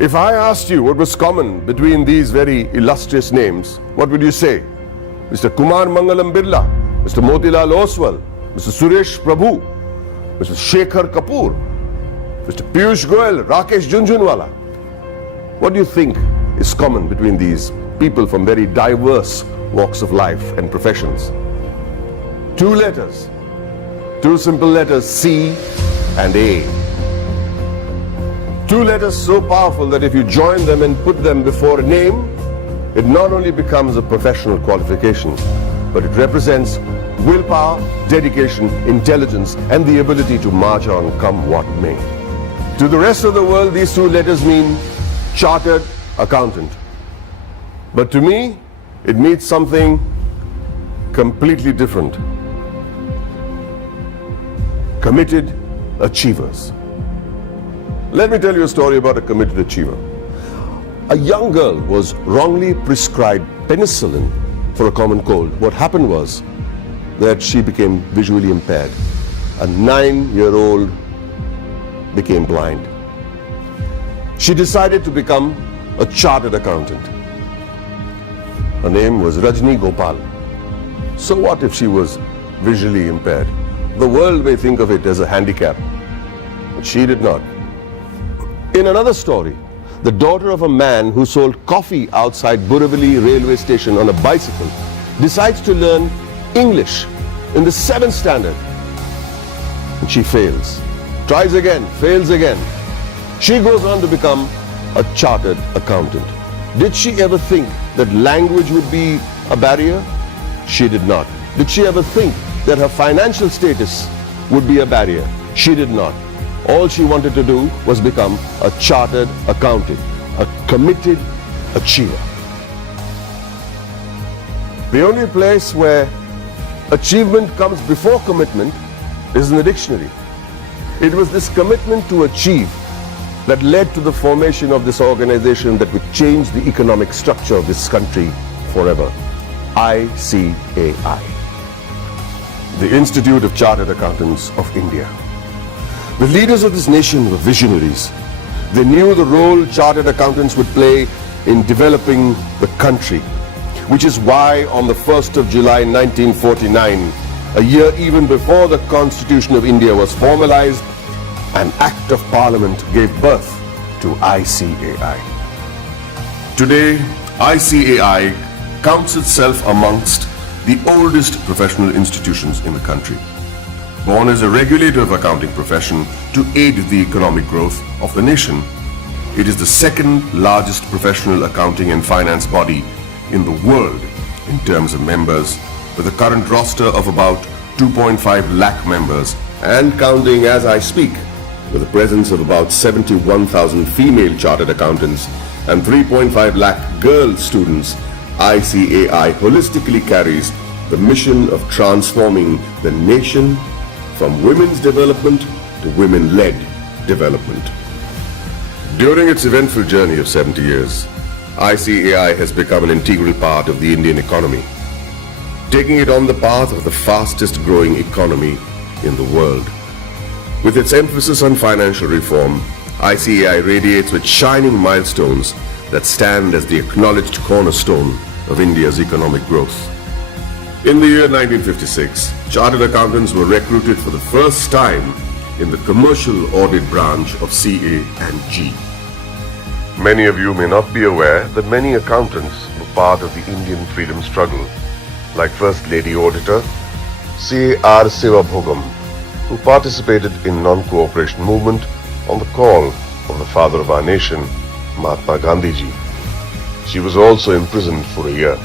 If I asked you what was common between these very illustrious names, what would you say? Mr. Kumar Mangalam Birla, Mr. Motilal Oswal, Mr. Suresh Prabhu, Mr. Shekhar Kapoor, Mr. Piyush Goyal, Rakesh Jhunjhunwala. What do you think is common between these people from very diverse walks of life and professions? Two letters, two simple letters, C and A. Two letters so powerful that if you join them and put them before a name, it not only becomes a professional qualification, but it represents willpower, dedication, intelligence, and the ability to march on come what may. To the rest of the world, these two letters mean chartered accountant. But to me, it means something completely different. Committed achievers. Let me tell you a story about a committed achiever. A young girl was wrongly prescribed penicillin for a common cold. What happened was that she became visually impaired. A 9-year-old became blind. She decided to become a chartered accountant. Her name was Rajni Gopal. So what if she was visually impaired? The world may think of it as a handicap, but she did not. In another story, the daughter of a man who sold coffee outside Borivali railway station on a bicycle decides to learn English in the 7th standard. And she fails. Tries again, fails again. She goes on to become a chartered accountant. Did she ever think that language would be a barrier? She did not. Did she ever think that her financial status would be a barrier? She did not. All she wanted to do was become a chartered accountant, a committed achiever. The only place where achievement comes before commitment is in the dictionary. It was this commitment to achieve that led to the formation of this organization that would change the economic structure of this country forever. ICAI, the Institute of Chartered Accountants of India. The leaders of this nation were visionaries. They knew the role chartered accountants would play in developing the country, which is why on the 1st of July 1949, a year even before the Constitution of India was formalized, an Act of Parliament gave birth to ICAI. Today, ICAI counts itself amongst the oldest professional institutions in the country. Born as a regulator of accounting profession to aid the economic growth of the nation, it is the second largest professional accounting and finance body in the world in terms of members, with a current roster of about 2.5 lakh members and counting as I speak, with a presence of about 71,000 female chartered accountants and 3.5 lakh girl students. ICAI holistically carries the mission of transforming the nation from women's development to women-led development. During its eventful journey of 70 years, ICAI has become an integral part of the Indian economy, taking it on the path of the fastest growing economy in the world. With its emphasis on financial reform, ICAI radiates with shining milestones that stand as the acknowledged cornerstone of India's economic growth. In the year 1956, chartered accountants were recruited for the first time in the commercial audit branch of CA and G. Many of you may not be aware that many accountants were part of the Indian freedom struggle, like First Lady Auditor CA HARSHITA, who participated in non-cooperation movement on the call of the father of our nation, Mahatma Gandhi ji. She was also imprisoned for a year.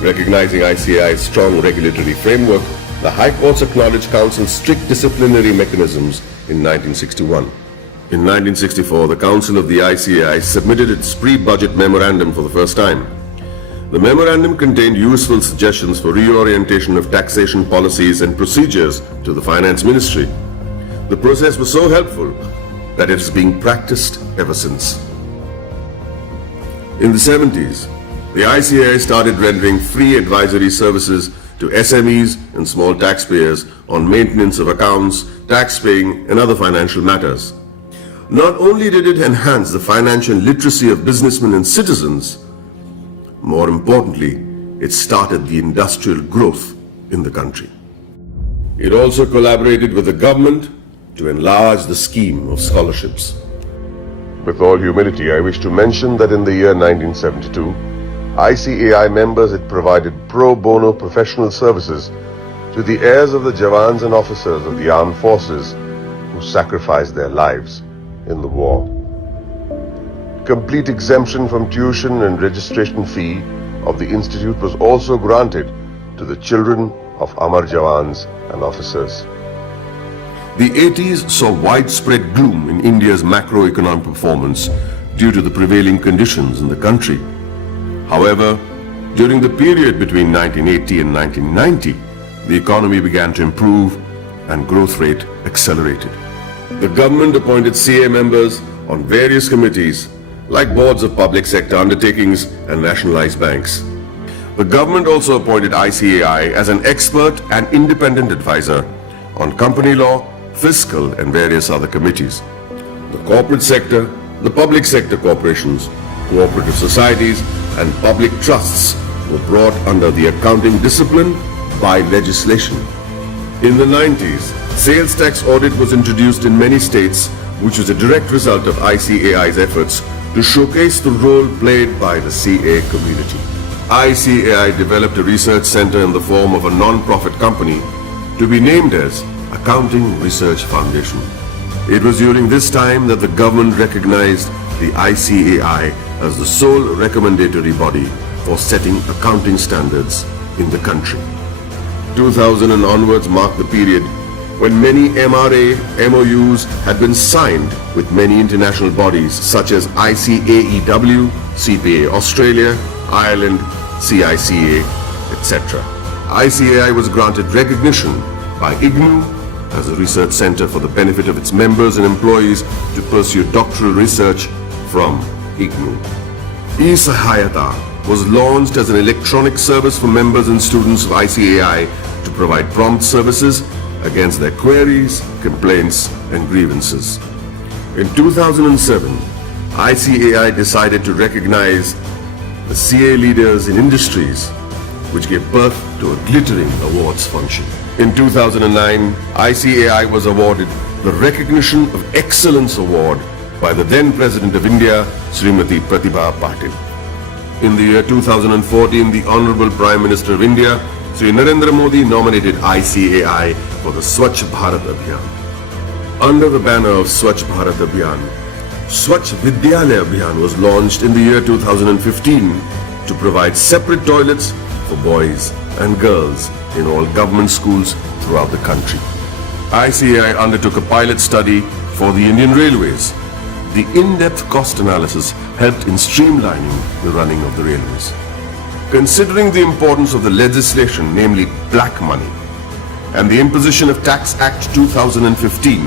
Recognizing ICAI's strong regulatory framework, the High Courts acknowledged Council's strict disciplinary mechanisms in 1961. In 1964, the Council of the ICAI submitted its pre-budget memorandum for the first time. The memorandum contained useful suggestions for reorientation of taxation policies and procedures to the Finance Ministry. The process was so helpful that it is being practiced ever since. In the 70s, the ICAI started rendering free advisory services to SMEs and small taxpayers on maintenance of accounts, tax paying, and other financial matters. Not only did it enhance the financial literacy of businessmen and citizens, more importantly, it started the industrial growth in the country. It also collaborated with the government to enlarge the scheme of scholarships. With all humility, I wish to mention that in the year 1972, ICAI members had provided pro bono professional services to the heirs of the Jawans and officers of the armed forces who sacrificed their lives in the war. Complete exemption from tuition and registration fee of the institute was also granted to the children of Amar Jawans and officers. The 80s saw widespread gloom in India's macroeconomic performance due to the prevailing conditions in the country. However, during the period between 1980 and 1990, the economy began to improve and growth rate accelerated. The government appointed CA members on various committees like boards of public sector undertakings and nationalized banks. The government also appointed ICAI as an expert and independent advisor on company law, fiscal and various other committees. The corporate sector, the public sector corporations, cooperative societies and public trusts were brought under the accounting discipline by legislation. In the 90s, sales tax audit was introduced in many states, which was a direct result of ICAI's efforts to showcase the role played by the CA community. ICAI developed a research center in the form of a non-profit company to be named as Accounting Research Foundation. It was during this time that the government recognized the ICAI as the sole recommendatory body for setting accounting standards in the country. 2000 and onwards marked the period when many MRA MOUs had been signed with many international bodies such as ICAEW, CPA Australia, Ireland, CICA, etc. ICAI was granted recognition by IGNU as a research center for the benefit of its members and employees to pursue doctoral research from IGNU. eSahayata was launched as an electronic service for members and students of ICAI to provide prompt services against their queries, complaints and grievances. In 2007, ICAI decided to recognize the CA leaders in industries, which gave birth to a glittering awards function. In 2009, ICAI was awarded the Recognition of Excellence Award by the then President of India, Srimati Pratibha Patil. In the year 2014, the Honorable Prime Minister of India, Sri Narendra Modi, nominated ICAI for the Swachh Bharat Abhiyan. Under the banner of Swachh Bharat Abhiyan, Swachh Vidyalaya Abhiyan was launched in the year 2015 to provide separate toilets for boys and girls in all government schools throughout the country. ICAI undertook a pilot study for the Indian Railways. The in-depth cost analysis helped in streamlining the running of the railways. Considering the importance of the legislation, namely black money, and the imposition of Tax Act 2015,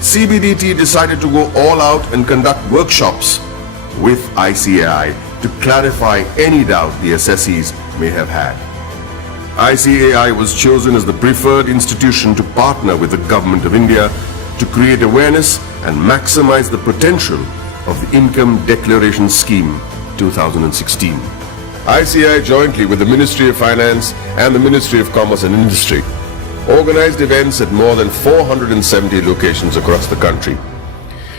CBDT decided to go all out and conduct workshops with ICAI to clarify any doubt the assessees may have had. ICAI was chosen as the preferred institution to partner with the Government of India to create awareness and maximize the potential of the Income Declaration Scheme 2016. ICAI, jointly with the Ministry of Finance and the Ministry of Commerce and Industry, organized events at more than 470 locations across the country.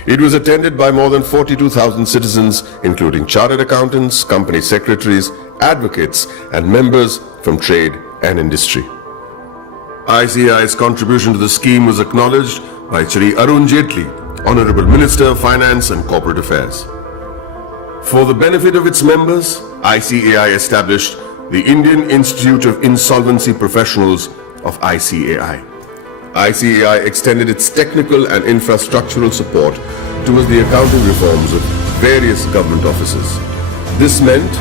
It was attended by more than 42,000 citizens, including chartered accountants, company secretaries, advocates, and members from trade and industry. ICAI's contribution to the scheme was acknowledged by Shri Arun Jaitley, Honorable Minister of Finance and Corporate Affairs. For the benefit of its members, ICAI established the Indian Institute of Insolvency Professionals of ICAI. ICAI extended its technical and infrastructural support towards the accounting reforms of various government offices. This meant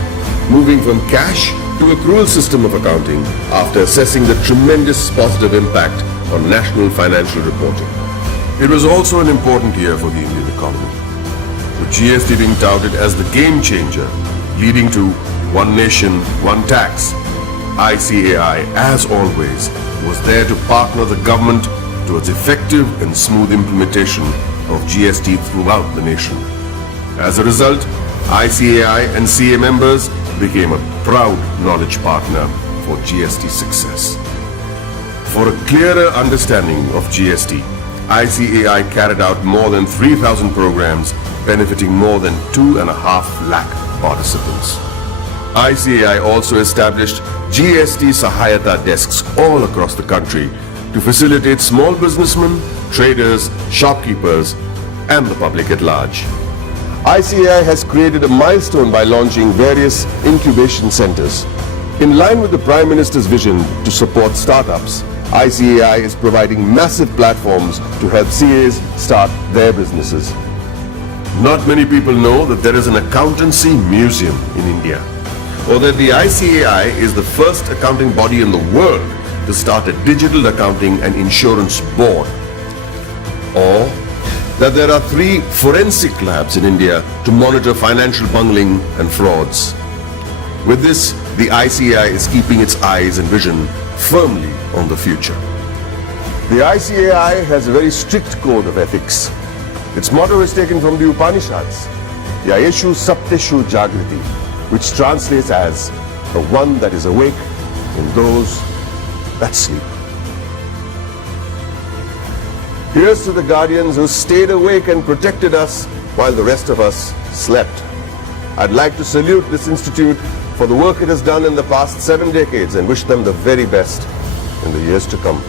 moving from cash to accrual system of accounting after assessing the tremendous positive impact on national financial reporting. It was also an important year for the Indian economy, with GST being touted as the game changer, leading to one nation, one tax. ICAI, as always, was there to partner the government towards effective and smooth implementation of GST throughout the nation. As a result, ICAI and CA members became a proud knowledge partner for GST success. For a clearer understanding of GST, ICAI carried out more than 3,000 programs benefiting more than 2.5 lakh participants. ICAI also established GST Sahayata desks all across the country to facilitate small businessmen, traders, shopkeepers, and the public at large. ICAI has created a milestone by launching various incubation centers. In line with the Prime Minister's vision to support startups, ICAI is providing massive platforms to help CAs start their businesses. Not many people know that there is an accountancy museum in India, or that the ICAI is the first accounting body in the world to start a digital accounting and insurance board, or that there are 3 forensic labs in India to monitor financial bungling and frauds. With this, the ICAI is keeping its eyes and vision firmly on the future. The ICAI has a very strict code of ethics. Its motto is taken from the Upanishads, Yayeshu Sapteshu Jagriti, which translates as the one that is awake in those that sleep. Here's to the guardians who stayed awake and protected us while the rest of us slept. I'd like to salute this institute for the work it has done in the past 7 decades and wish them the very best in the years to come.